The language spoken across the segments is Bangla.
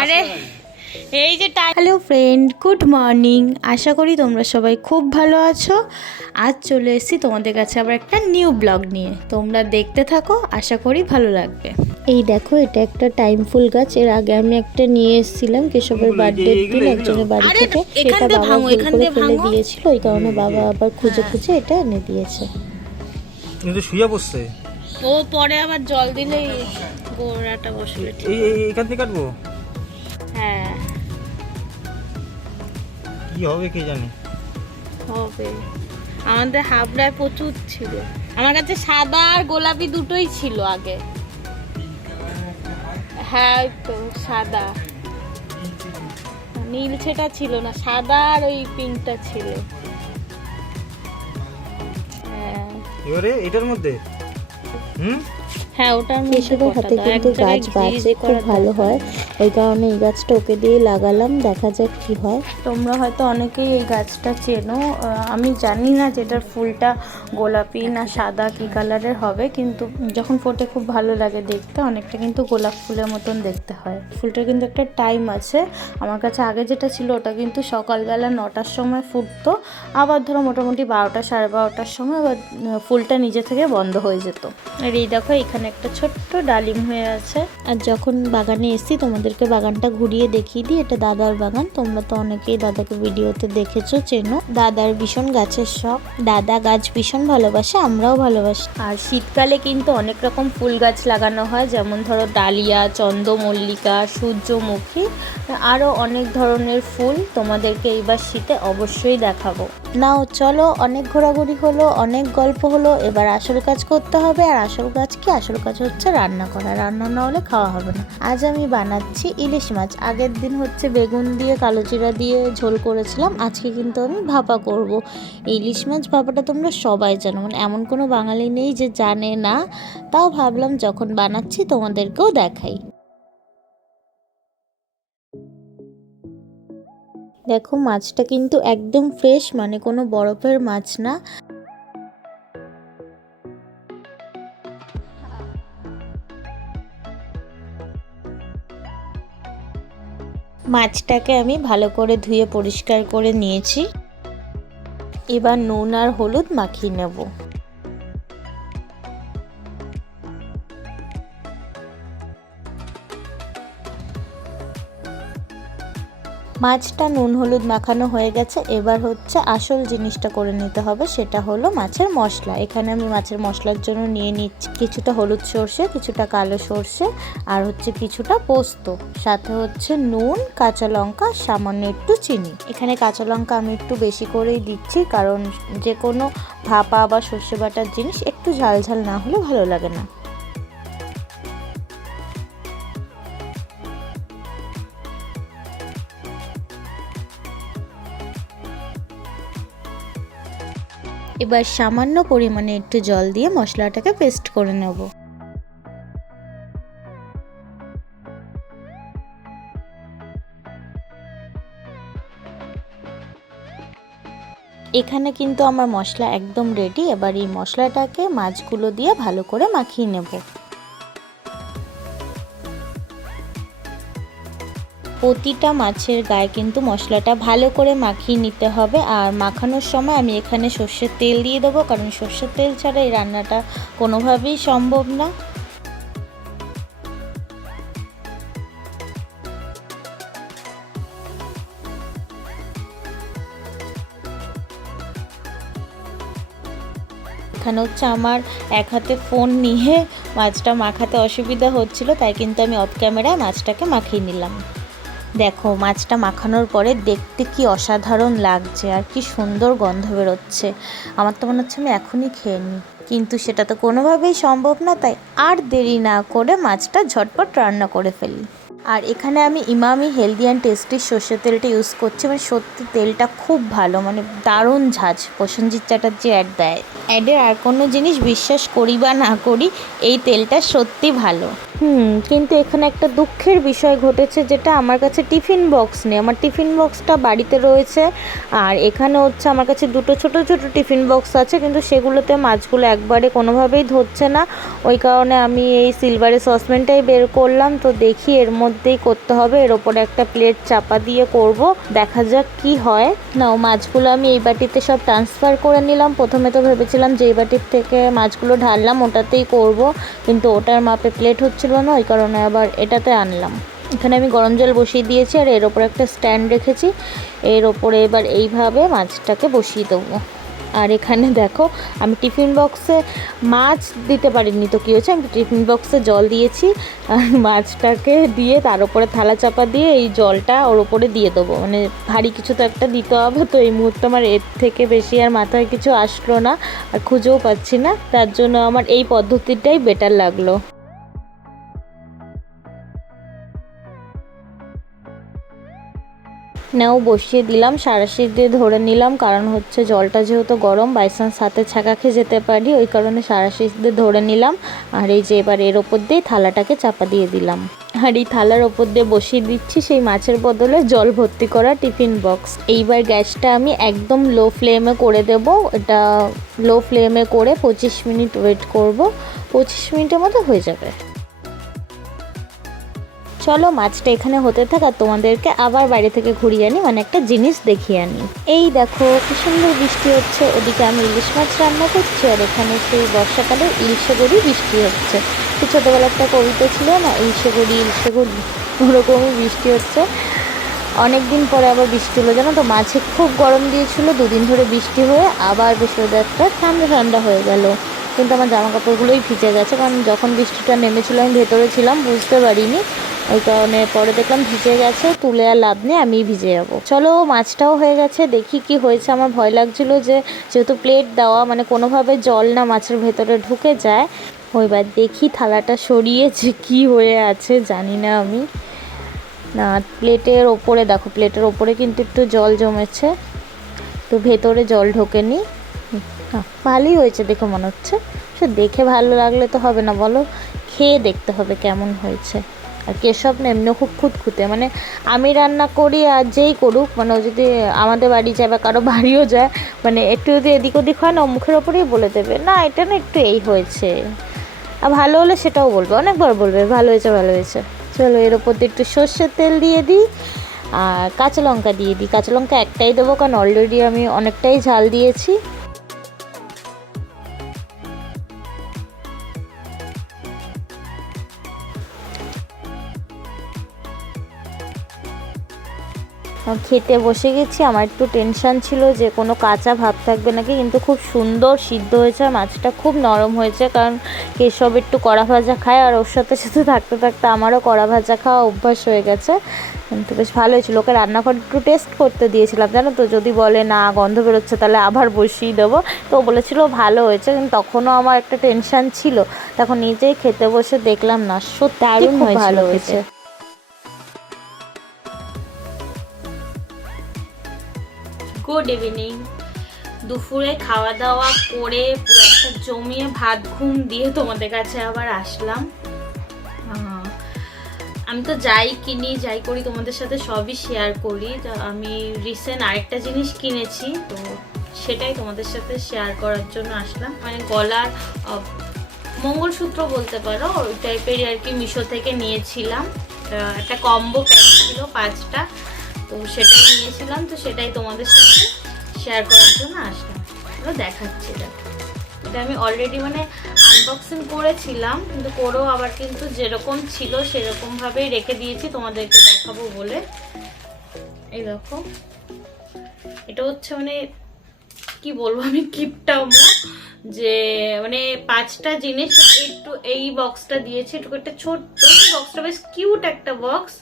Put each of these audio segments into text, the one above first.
আরে এই যে হ্যালো ফ্রেন্ড, গুড মর্নিং। আশা করি তোমরা সবাই খুব ভালো আছো। আজ চলে এসেছি তোমাদের কাছে আবার একটা নিউ ব্লগ নিয়ে। তোমরা দেখতে থাকো, আশা করি ভালো লাগবে। এই দেখো, এটা একটা টাইম ফুল গাছ। এর আগে আমি একটা নিয়ে এসেছিলাম কেশবের বার্থডের দিন একজনের বাড়ি থেকে। সেটা বাবা ভুল করে ফেলে দিয়েছিল, ওই কারণে বাবা আবার খুঁজে খুঁজে এটা এনে দিয়েছে। কিন্তু শুয়ে বসছে। ও পরে আবার জল দিলেই গোড়াটা বসবে। এখান থেকে কাটবো? হ্যাঁ, কি হবে কে জানে। হবে। আমাদের হাবড়ায় প্রচুর ছিল। আমার কাছে সাদা আর গোলাপি দুটোই ছিল আগে। হ্যাঁ, ওই তো সাদা, নীল সেটা ছিল না, সাদা আর ওই পিঙ্কটা ছিল। হ্যাঁ, এবারে এটার মধ্যে হ্যাঁ, ওটার মধ্যে কেশবের হাতে কিন্তু গাছ বাঁচে খুব ভালো হয়, ওই কারণে এই গাছটা ওকে দিয়ে লাগালাম, দেখা যাক কি হয়। তোমরা হয়তো অনেকেই এই গাছটা চেনো। আমি জানি না যেটার ফুলটা গোলাপি না সাদা কি কালারের হবে, কিন্তু যখন ফোটে খুব ভালো লাগে দেখতে। অনেকটা কিন্তু গোলাপ ফুলের মতন দেখতে হয়। ফুলটার কিন্তু একটা টাইম আছে। আমার কাছে আগে যেটা ছিল ওটা কিন্তু সকালবেলা 9টার সময় ফুটতো, আবার ধরো মোটামুটি 12টা সাড়ে 12টার সময় আবার ফুলটা নিজে থেকে বন্ধ হয়ে যেত। আর এই দেখো, এখানে একটা ছোট্ট ডালিম হয়ে আছে। আর যখন বাগানে এসেছি তোমাদেরকে বাগানটা ঘুরিয়ে দেখিয়ে দিই। এটা দাদার বাগান, তোমরা তো অনেকেই দাদাকে ভিডিওতে দেখেছো, চেনো। দাদার ভীষণ গাছের শখ, দাদা গাছ ভীষণ ভালোবাসে, আমরাও ভালোবাসি। আর শীতকালে কিন্তু অনেক রকম ফুল গাছ লাগানো হয়, যেমন ধরো ডালিয়া, চন্দ্রমল্লিকা, সূর্যমুখী, আরও অনেক ধরনের ফুল তোমাদেরকে এইবার শীতে অবশ্যই দেখাবো। নাও চলো, অনেক ঘোরাঘুরি হলো, অনেক গল্প হলো, এবার আসল কাজ করতে হবে। আর আসল কাজ কি? আসল কাজ হচ্ছে রান্না করা। রান্না না হলে খাওয়া হবে না। আজ আমি বানাচ্ছি ইলিশ মাছ। আগের দিন হচ্ছে বেগুন দিয়ে কালো জিরা দিয়ে ঝোল করেছিলাম, আজকে কিন্তু আমি ভাপা করব। ইলিশ মাছ ভাপাটা তোমরা সবাই জানো, মানে এমন কোনো বাঙালি নেই যে জানে না। তাও ভাবলাম যখন বানাচ্ছি তোমাদেরকেও দেখাই। দেখো, মাছটা কিন্তু একদম ফ্রেশ, মানে কোনো বরফের মাছ না। মাছটাকে আমি ভালো করে ধুয়ে পরিষ্কার করে নিয়েছি। এবার নুন আর হলুদ মাখিয়ে নেব। মাছটা নুন হলুদ মাখানো হয়ে গেছে। এবার হচ্ছে আসল জিনিসটা করে নিতে হবে, সেটা হলো মাছের মশলা। এখানে আমি মাছের মশলার জন্য নিয়ে নিচ্ছি কিছুটা হলুদ সর্ষে, কিছুটা কালো সর্ষে, আর হচ্ছে কিছুটা পোস্ত, সাথে হচ্ছে নুন, কাঁচা লঙ্কা, সামান্য একটু চিনি। এখানে কাঁচা লঙ্কা আমি একটু বেশি করেই দিচ্ছি, কারণ যে কোনো ভাপা বা সর্ষে বাটার জিনিস একটু ঝাল ঝাল না হলে ভালো লাগে না। এবার সামান্য পরিমাণে একটু জল দিয়ে মশলাটাকে পেস্ট করে নেব। এখানে কিন্তু আমার মশলা একদম রেডি। এবার এই মশলাটাকে মাছগুলো দিয়ে ভালো করে মাখিয়ে নেব। প্রতিটা মাছের গায়ে কিন্তু মশলাটা ভালো করে মাখিয়ে নিতে হবে। আর মাখানোর সময় আমি এখানে সর্ষের তেল দিয়ে দেবো, কারণ সর্ষের তেল ছাড়া এই রান্নাটা কোনোভাবেই সম্ভব না। এখানে হচ্ছে আমার এক হাতে ফোন নিয়ে মাছটা মাখাতে অসুবিধা হচ্ছিল, তাই কিন্তু আমি অফ ক্যামেরায় মাছটাকে মাখিয়ে নিলাম। দেখো, মাছটা মাখানোর পরে দেখতে কি অসাধারণ লাগছে আর কি সুন্দর গন্ধ বেরোচ্ছে। আমার তো মনে হচ্ছে আমি এখনই খেয়ে নিই, কিন্তু সেটা তো কোনোভাবেই সম্ভব না। তাই আর দেরি না করে মাছটা ঝটপট রান্না করে ফেলি। আর এখানে আমি ইমামি হেলদি অ্যান্ড টেস্টি সর্ষের তেলটা ইউজ করছি। মানে সত্যি তেলটা খুব ভালো, মানে দারুণ ঝাঁঝ। প্রসেনজিৎ চ্যাটার্জি অ্যাড দেয়, অ্যাডের আর কোনো জিনিস বিশ্বাস করি বা না করি, এই তেলটা সত্যি ভালো। কিন্তু এখানে একটা দুঃখের বিষয় ঘটেছে, যেটা আমার কাছে টিফিন বক্স নেই। আমার টিফিন বক্সটা বাড়িতে রয়েছে, আর এখানে হচ্ছে আমার কাছে দুটো ছোট ছোট টিফিন বক্স আছে, কিন্তু সেগুলোতে মাছগুলো একবারে কোনোভাবেই ধরছে না। ওই কারণে আমি এই সিলভারের সসপ্যানটাই বের করলাম। তো দেখি এর মধ্যেই করতে হবে, এর ওপরে একটা প্লেট চাপা দিয়ে করব, দেখা যাক কি হয়। নাও মাছগুলো আমি এই বাটিতে সব ট্রান্সফার করে নিলাম। প্রথমে তো ভেবেছিলাম যে এই বাটির থেকে মাছগুলো ঢাললাম ওটাতেই করব, কিন্তু ওটার মাপে প্লেট হচ্ছিল না, ওই কারণে আবার এটাতে আনলাম। এখানে আমি গরম জল বসিয়ে দিয়েছি, আর এর ওপরে একটা স্ট্যান্ড রেখেছি। এর ওপরে এবার এইভাবে মাছটাকে বসিয়ে দেবো। আর এখানে দেখো, আমি টিফিন বক্সে মাছ দিতে পারিনি, তো কী হচ্ছে, আমি টিফিন বক্সে জল দিয়েছি, আর মাছটাকে দিয়ে তার উপরে থালা চাপা দিয়ে এই জলটা ওর ওপরে দিয়ে দেবো। মানে ভারী কিছু তো একটা দিতে হবে, তো এই মুহূর্তে আমার এর থেকে বেশি আর মাথায় কিছু আসলো না, আর খুঁজেও পাচ্ছি না, তার জন্য আমার এই পদ্ধতিটাই বেটার লাগলো। নাও বসিয়ে দিলাম, সাঁড়াশি দিয়ে ধরে নিলাম, কারণ হচ্ছে জলটা যেহেতু গরম, বাইচান্স হাতে ছাকা খেয়ে যেতে পারি, ওই কারণে সাঁড়াশি দিয়ে ধরে নিলাম। আর এই যে এবার এর ওপর দিয়ে থালাটাকে চাপা দিয়ে দিলাম, আর এই থালার ওপর দিয়ে বসিয়ে দিচ্ছি সেই মাছের বদলে জল ভর্তি করা টিফিন বক্স। এইবার গ্যাসটা আমি একদম লো ফ্লেমে করে দেব। এটা লো ফ্লেমে করে 25 মিনিট ওয়েট করব, 25 মিনিটের মতো হয়ে যাবে। চলো মাছটা এখানে হতে থাক, আর তোমাদেরকে আবার বাইরে থেকে ঘুরিয়ে আনি, মানে একটা জিনিস দেখিয়ে আনি। এই দেখো কি সুন্দর বৃষ্টি হচ্ছে, ওদিকে আমি ইলিশ মাছ রান্না করছি, আর এখানে সেই বর্ষাকালে ইলশে গড়ি বৃষ্টি হচ্ছে। তো ছোটোবেলার একটা কবিতা ছিল না, ইলশে গড়ি ওরকমই বৃষ্টি হচ্ছে। অনেক দিন পরে আবার বৃষ্টি হলো, জানো তো। মাঝে খুব গরম দিয়েছিল, 2 দিন ধরে বৃষ্টি হয়ে আবার বেশ ওয়েদারটা ঠান্ডা ঠান্ডা হয়ে গেল। কিন্তু আমার জামা কাপড়গুলোই ভিজে গেছে, কারণ যখন বৃষ্টিটা নেমেছিল আমি ভেতরে ছিলাম, বুঝতে পারিনি, ওই কারণে পরে দেখলাম ভিজে গেছে, তুলে আর লাভ নেই, আমি ভিজে যাবো। চলো মাছটাও হয়ে গেছে, দেখি কি হয়েছে। আমার ভয় লাগছিল যে যেহেতু প্লেট দেওয়া, মানে কোনোভাবে জল না মাছের ভেতরে ঢুকে যায়। ওইবার দেখি থালাটা সরিয়ে যে কী হয়ে আছে জানি না আমি। না, প্লেটের ওপরে দেখো, প্লেটের ওপরে কিন্তু একটু জল জমেছে, তো ভেতরে জল ঢোকেনি। ভালোই হয়েছে দেখে মনে হচ্ছে। সে দেখে ভালো লাগলে তো হবে না, বলো, খেয়ে দেখতে হবে কেমন হয়েছে। আর কেশব না এমনি খুব খুঁতখুঁতে, মানে আমি রান্না করি আর যেই করুক, মানে ও যদি আমাদের বাড়ি যায় বা কারো বাড়িও যায়, মানে একটু যদি এদিক ওদিক হয় না, মুখের ওপরেই বলে দেবে, না এটা না একটু এই হয়েছে। আর ভালো হলে সেটাও বলবে, অনেকবার বলবে ভালো হয়েছে ভালো হয়েছে। চলো এর ওপর দিয়ে একটু সর্ষের তেল দিয়ে দিই, আর কাঁচা লঙ্কা দিয়ে দিই। কাঁচা লঙ্কা একটাই দেবো, কারণ অলরেডি আমি অনেকটাই ঝাল দিয়েছি। খেতে বসে গেছি। আমার একটু টেনশান ছিল যে কোনো কাঁচা ভাব থাকবে নাকি, কিন্তু খুব সুন্দর সিদ্ধ হয়েছে, মাছটা খুব নরম হয়েছে, কারণ কেশব একটু কড়া ভাজা খায়, আর ওর সাথে সাথে থাকতে থাকতে আমারও কড়া ভাজা খাওয়া অভ্যাস হয়ে গেছে। কিন্তু বেশ ভালো হয়েছিল। ওকে রান্নাঘর একটু টেস্ট করতে দিয়েছিলাম, জানো তো, যদি বলে না গন্ধ বেরোচ্ছে তাহলে আবার বসিয়ে দেবো। তো ও বলেছিল ভালো হয়েছে, কিন্তু তখনও আমার একটা টেনশান ছিল। তখন নিজেই খেতে বসে দেখলাম না, সত্যি দারুণ ভালো হয়েছে। Good evening. দুপুরে খাওয়া দাওয়া করে পুরো একটা জমিয়ে ভাত ঘুম দিয়ে তোমাদের কাছে আবার আসলাম। আমি তো যাই কিনি যাই করি তোমাদের সাথে সবই শেয়ার করি। তো আমি রিসেন্ট আরেকটা জিনিস কিনেছি, তো সেটাই তোমাদের সাথে শেয়ার করার জন্য আসলাম। মানে গলার মঙ্গলসূত্র বলতে পারো, ওই টাইপেরই আর কি, মিশো থেকে নিয়েছিলাম। একটা কম্বো প্যাক ছিল 5টা, তো সেটাই নিয়েছিলাম। তো সেটাই তোমাদের সাথে শেয়ার করার জন্য আসলাম। দেখাচ্ছি, দেখো এটা আমি অলরেডি মানে আনবক্সিং করেছিলাম, কিন্তু করেও আবার কিন্তু যেরকম ছিল সেরকমভাবেই রেখে দিয়েছি তোমাদেরকে দেখাবো বলে। এই দেখো, এটা হচ্ছে মানে কি বলবো আমি, কিপটামো, যে মানে 5টা জিনিস একটু এই বক্সটা দিয়েছে, একটু একটা ছোট্ট বক্সটা, বেশ কিউট একটা বক্স।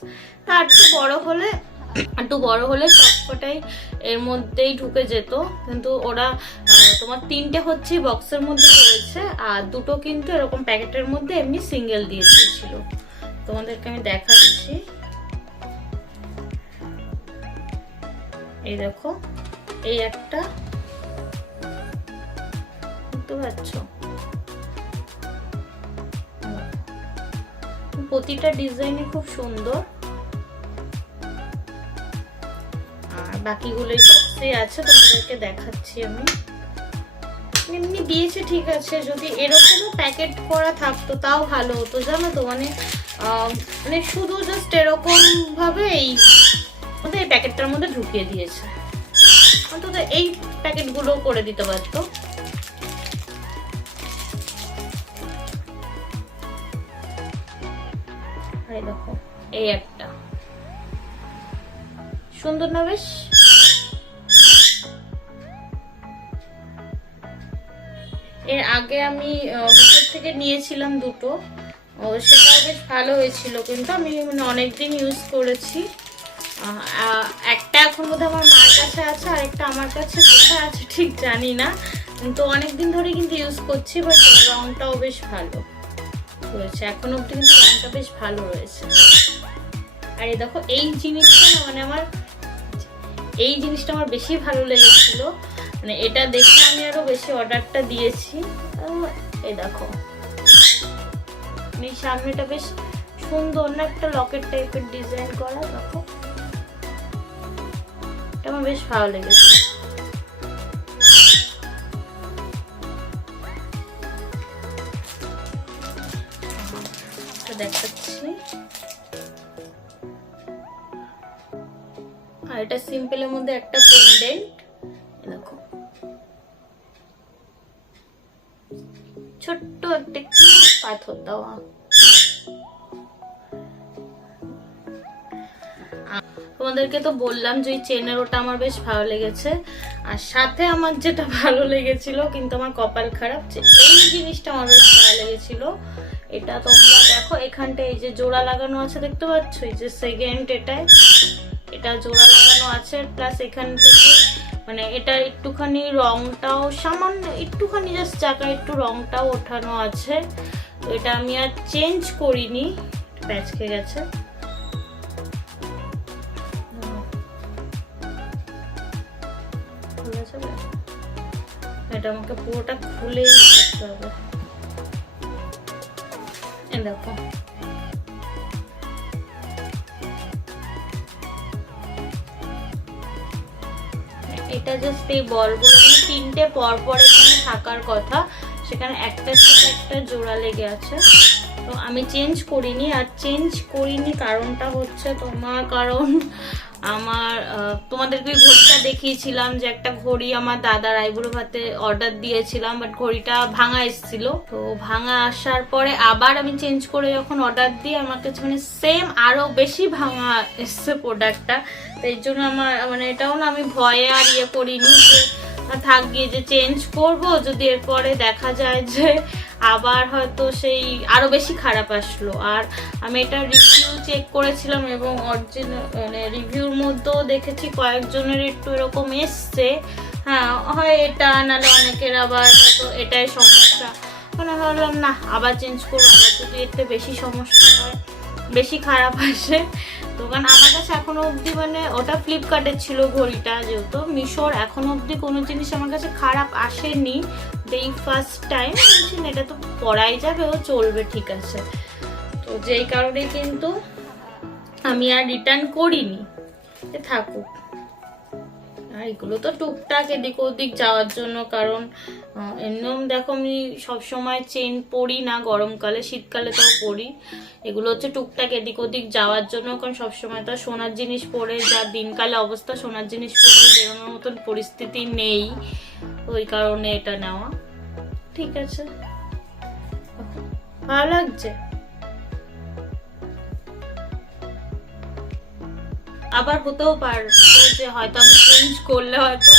তার একটু বড় হলে সবকটাই এর মধ্যেই ঢুকে যেত, কিন্তু ওরা তোমার 3টে হচ্ছে বক্সের মধ্যে রয়েছে, আর 2টো কিন্তু এরকম প্যাকেটের মধ্যে এমনি সিঙ্গেল দিয়ে দিয়েছিল। তোমাদেরকে আমি দেখাচ্ছি, এই দেখো, এই একটা, বুঝতে পারছো, প্রতিটা ডিজাইনই খুব সুন্দর। আর বাকিগুলোই বক্সে আছে, তোমাদেরকে দেখাচ্ছি আমি। এমনি দিয়েছে ঠিক আছে, যদি এরকমও প্যাকেট করা থাকতো তাও ভালো হতো, জানো তো। মানে শুধু জাস্ট এরকম ভাবে এই প্যাকেটটার মধ্যে ঢুকিয়ে দিয়েছে, অন্তত এই প্যাকেটগুলো করে দিতে পারতো। এই দেখো, এই একটা সুন্দর না বেশ? এর আগে আমি মিশো থেকে নিয়েছিলাম দুটো, সেটাও বেশ ভালো হয়েছিল, কিন্তু আমি মানে অনেকদিন ইউজ করেছি। একটা এখন বোধহয় আমার মার কাছে আছে, আর একটা আমার কাছে কোথায় আছে ঠিক জানি না, তো অনেকদিন ধরে কিন্তু ইউজ করছি। বাট রংটাও বেশ ভালো রয়েছে, এখন অব্দি কিন্তু রংটা বেশ ভালো রয়েছে। আর এই দেখো, এই জিনিসটা না মানে এই জিনিসটা আমার বেশি ভালো লেগেছিল, মানে এটা দেখে আমি আরো বেশি অর্ডারটা দিয়েছি। এই দেখো, এই সামনেটা বেশ সুন্দর না, একটা লকেট টাইপের ডিজাইন করা। দেখো, এটা আমার বেশ ভালো লেগেছে। দেখাচ্ছি, আর এটা সিম্পলের মধ্যে একটা পেন্ডেন্ট। দেখো, ছোট্ট একটা পাথর দেওয়া। তোমাদেরকে তো বললাম যে ওই চেনের ওটা আমার বেশ ভালো লেগেছে, আর সাথে আমার যেটা ভালো লেগেছিল, কিন্তু আমার কপাল খারাপ, যে এই জিনিসটা আমার বেশ ভালো লেগেছিল। এটা তোমরা দেখো, এখানটা এই যে জোড়া লাগানো আছে, দেখতে পাচ্ছ? এই যে সেকেন্ড এটা জোড়া লাগানো আছে, প্লাস এখান থেকে মানে এটা একটুখানি রংটাও সামান্য একটুখানি জাস্ট চাকায় একটু রংটাও ওঠানো আছে। তো এটা আমি আর চেঞ্জ করিনি, প্যাচ খেয়ে গেছে। এটা আমাকে পুরোটা খুলেই করতে হবে। দেখো, এটা জাস্ট এই বলগুলো মানে তিনটে পরপর এখানে থাকার কথা, সেখানে একটার সাথে একটা জোড়া লেগে আছে। তো আমি চেঞ্জ করিনি, আর চেঞ্জ করিনি কারণটা হচ্ছে কারণ আমার তোমাদেরকে ঘড়িটা দেখিয়েছিলাম, যে একটা ঘড়ি আমার দাদার আইবুড়ো ভাতে অর্ডার দিয়েছিলাম, বাট ঘড়িটা ভাঙা এসেছিল। তো ভাঙা আসার পরে আবার আমি চেঞ্জ করে যখন অর্ডার দিই, আমার কাছে মানে সেম আরো বেশি ভাঙা এসছে প্রোডাক্টটা। তো এই জন্য আমার মানে এটাও না আমি ভয়ে আর করিনি যে থাক গিয়ে যে চেঞ্জ করব, যদি এরপরে দেখা যায় যে আবার হয়তো সেই আরো বেশি খারাপ আসলো। আর আমি এটা রিভিউ চেক করেছিলাম, এবং অরিজিনাল মানে রিভিউর মধ্যেও দেখেছি কয়েকজনের একটু এরকম এসছে। হ্যাঁ, হয় এটা, নাহলে অনেকের আবার হয়তো এটাই সমস্যা। মানে ভাবলাম না, আবার চেঞ্জ করবো, আবার যদি এতে বেশি সমস্যা হয়, বেশি খারাপ আসে। তো কারণ আমার কাছে এখনো অবধি মানে ওটা ফ্লিপকার্টের ছিল ঘড়িটা, যেহেতু মিশোর এখনো অবধি কোনো জিনিস আমার কাছে খারাপ আসেনি। এই ফার্স্ট টাইম বলছি না, এটা তো পরাই যাবে, ও চলবে, ঠিক আছে। তো যেই কারণে কিন্তু আমি আর রিটার্ন করিনি, থাকুক। আর এগুলো তো টুকটাক এদিক ওদিক যাওয়ার জন্য, কারণ এমনিও দেখো আমি সবসময় চেন পরি না গরমকালে, শীতকালে তাও পরি। এগুলো হচ্ছে টুকটাক এদিক ওদিক যাওয়ার জন্য, কারণ সবসময় তো সোনার জিনিস পরে যা দিনকালে অবস্থা, সোনার জিনিস পরে বেরোনোর মতন পরিস্থিতি নেই, ওই কারণে এটা নেওয়া। ঠিক আছে, ভালো লাগছে। আবার হতেও পারতো যে হয়তো আমি চেঞ্জ করলে হয়তো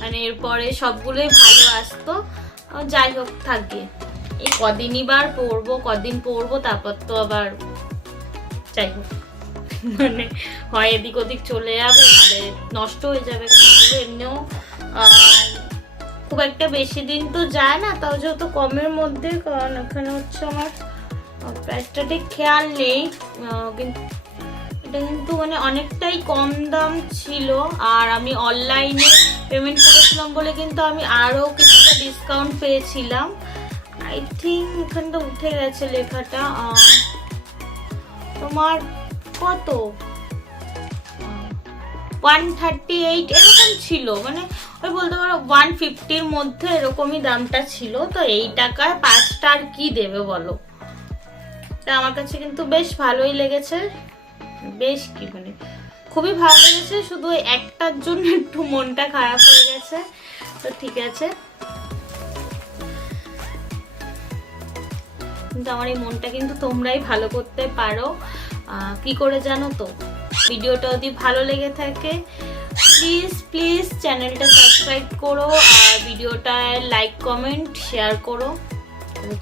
মানে এরপরে সবগুলোই ভালো আসতো। যাই হোক, থাকে এই কদিনই বার পরবো, কদিন পরবো, তারপর তো আবার যাই হোক মানে হয় এদিক ওদিক চলে যাবে, নাহলে নষ্ট হয়ে যাবে। কারণ এমনিও খুব একটা বেশি দিন তো যায় না, তাও যেহেতু কমের মধ্যে, কারণ এখানে হচ্ছে আমার প্রাইসটা ঠিক খেয়াল নেই, কিন্তু এটা কিন্তু মানে অনেকটাই কম দাম ছিল। আর আমি অনলাইনে পেমেন্ট করেছিলাম বলে কিন্তু আমি আরও কিছুটা ডিসকাউন্ট পেয়েছিলাম। আই থিঙ্ক এখানটা উঠে গেছে লেখাটা, তোমার কত 138 এরকম ছিল, মানে ওই বলতে পারো 150-র মধ্যে এরকমই দামটা ছিল। তো এই টাকায় 5টা আর কি দেবে বলো। তা আমার কাছে কিন্তু বেশ ভালোই লেগেছে, বেশ কি মানে খুবই ভালো লেগেছে। শুধু একটার জন্য একটু মনটা খারাপ হয়ে গেছে, তো ঠিক আছে। কিন্তু আমার এই মনটা কিন্তু তোমরাই ভালো করতে পারো। কি করে জানো তো, ভিডিওটা যদি ভালো লেগে থাকে প্লিজ প্লিজ চ্যানেলটা সাবস্ক্রাইব করো আর ভিডিওটা লাইক কমেন্ট শেয়ার করো।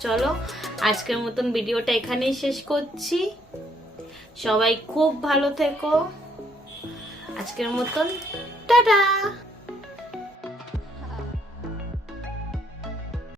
চলো আজকের মতন ভিডিওটা এখানেই শেষ করছি। সবাই খুব ভালো থেকো। আজকের মতন টাটা।